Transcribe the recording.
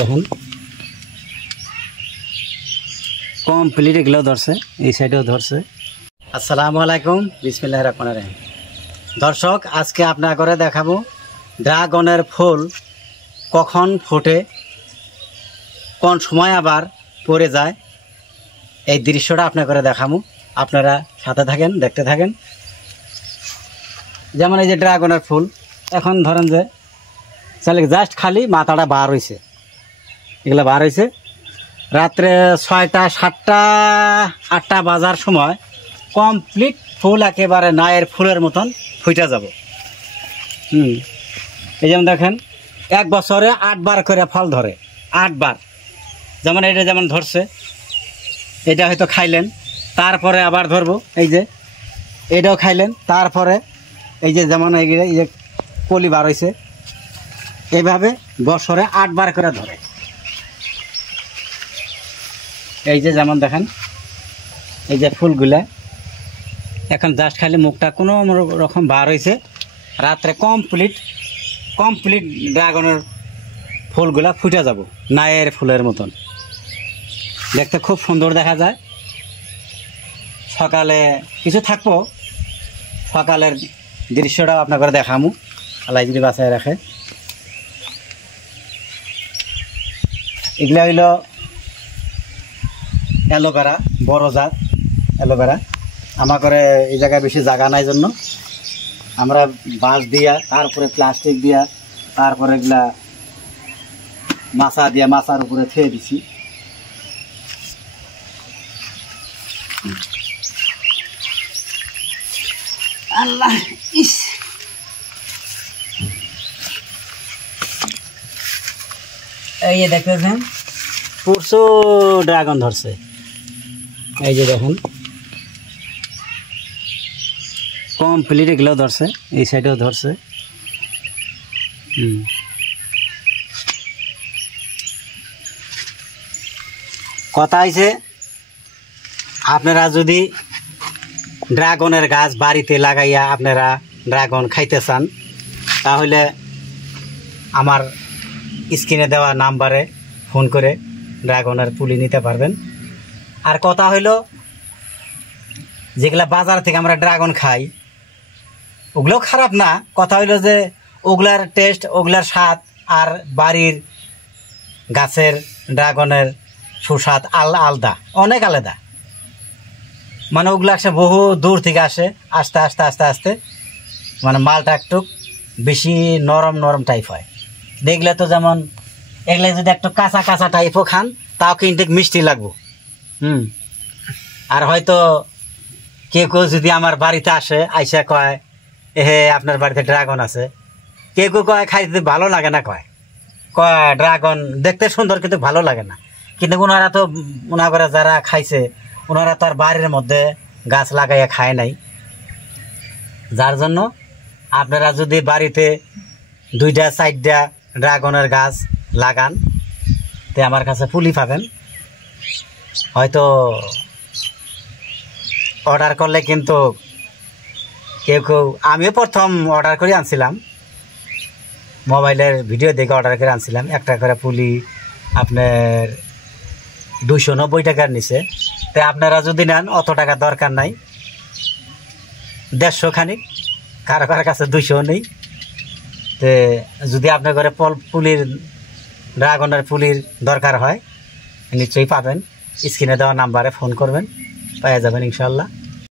দেখুন কমপ্লিট এগুলো ধরছে, এই সাইডেও ধরছে। আসসালামু আলাইকুম, বিসমিল্লাহির রহমানির রহিম। দর্শক, আজকে আপনার করে দেখাবো ড্রাগনের ফুল কখন ফোটে, কোন সময় আবার পড়ে যায়, এই দৃশ্যটা আপনার করে দেখাবো। আপনারা সাথে থাকেন, দেখতে থাকেন। যেমন এই যে ড্রাগনের ফুল, এখন ধরেন যে চাইলে জাস্ট খালি মাথাটা বার হয়েছে, এগুলো বার হয়েছে রাত্রে 6টা 7টা 8টা বাজার সময় কমপ্লিট ফুল একেবারে নায়ের ফুলের মতন ফুটে যাব। এই যেমন দেখেন 1 বছরে 8 বার করে ফল ধরে, 8 বার। যেমন এটা যেমন ধরছে, এটা হয়তো খাইলেন, তারপরে আবার ধরবো, এই যে এটাও খাইলেন, তারপরে এই যে যেমন এই যে কলি বার হয়েছে, এইভাবে বছরে 8 বার করে ধরে। এই যে যেমন দেখেন এই যে ফুলগুলা এখন জাস্ট খালি মুখটা কোনো রকম বার হয়েছে, রাত্রে কমপ্লিট ড্রাগনের ফুলগুলা ফুটে যাব নায়ের ফুলের মতন, দেখতে খুব সুন্দর দেখা যায়। সকালে কিছু থাকবো, সকালের দৃশ্যটাও আপনাকে দেখামু, আল্লাহ যদি বাঁচায় রাখে। এগুলা হইল অ্যালোভেরা, বড় জাত অ্যালোভেরা। আমার করে এই জায়গায় বেশি জায়গা নাই জন্য আমরা বাঁশ দিয়া, তারপরে প্লাস্টিক দিয়া, তারপরে এগুলা মাছা দিয়া মাছার উপরে থুয়ে দিছি। আল্লাহ ইস, এই যে দেখতেছেন প্রচুর ড্রাগন ধরছে। এই যে দেখুন কমপ্লিট এগুলো ধরছে, এই সাইডেও ধরছে। কথা হয়েছে, আপনারা যদি ড্রাগনের গাছ বাড়িতে লাগাইয়া আপনারা ড্রাগন খাইতে চান, তাহলে আমার স্ক্রিনে দেওয়া নাম্বারে ফোন করে ড্রাগনের পুলি নিতে পারবেন। আর কথা হইল, যেগুলা বাজার থেকে আমরা ড্রাগন খাই ওগুলোও খারাপ না, কথা হইল যে ওগুলার টেস্ট, ওগুলার স্বাদ আর বাড়ির গাছের ড্রাগনের সুস্বাদ আলাদা, অনেক আলাদা। মানে ওগুলো আসে বহু দূর থেকে আসে, আস্তে আস্তে আস্তে আস্তে মানে মালটা একটু বেশি নরম টাইপ হয়। দেখলে তো যেমন এগুলো যদি একটু কাঁচা টাইপও খান তাও কিন্তু মিষ্টি লাগবো। আর হয়তো কেউ যদি আমার বাড়িতে আসে, আইসা কয় হে আপনার বাড়িতে ড্রাগন আছে, কেউ কয় খাইতে ভালো লাগে না, কয় ড্রাগন দেখতে সুন্দর কিন্তু ভালো লাগে না। কিন্তু ওনারা তো মনে করে যারা খাইছে ওনারা তো আর বাড়ির মধ্যে গাছ লাগাইয়া খায় নাই। যার জন্য আপনারা যদি বাড়িতে 2টা 4টা ড্রাগনের গাছ লাগান, তে আমার কাছে পুলি পাবেন। হয়তো অর্ডার করলে কিন্তু কেউ আমিও প্রথম অর্ডার করে আনছিলাম, মোবাইলের ভিডিও দেখে অর্ডার করে আনছিলাম। একটা করে পুলি আপনার 290 টাকার নিচে। তো আপনারা যদি নেন অত টাকা দরকার নাই, 150 খানিক, কারো কাছে 200 নেই। তো যদি আপনার ঘরে ড্রাগনের পুলির দরকার হয় নিশ্চয়ই পাবেন, স্ক্রিনে দেওয়া নাম্বারে ফোন করবেন, পেয়ে যাবেন ইনশাল্লাহ।